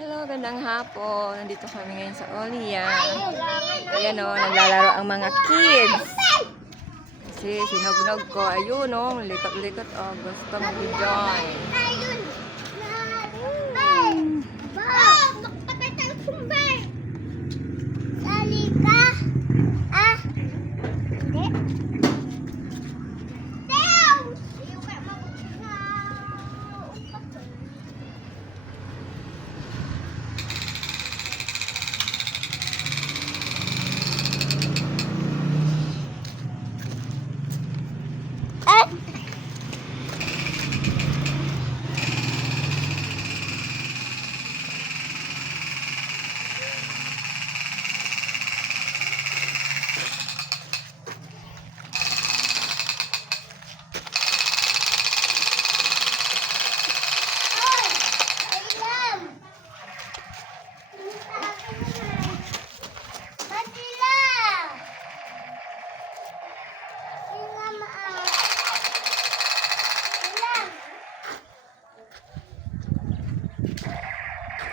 Hello, gandang hapon. Nandito kami ngayon sa Olia. Ayan o, naglalaro ang mga kids. Kasi sinugnog ko. Ayun o, likot-likot o. Gusto mag-join.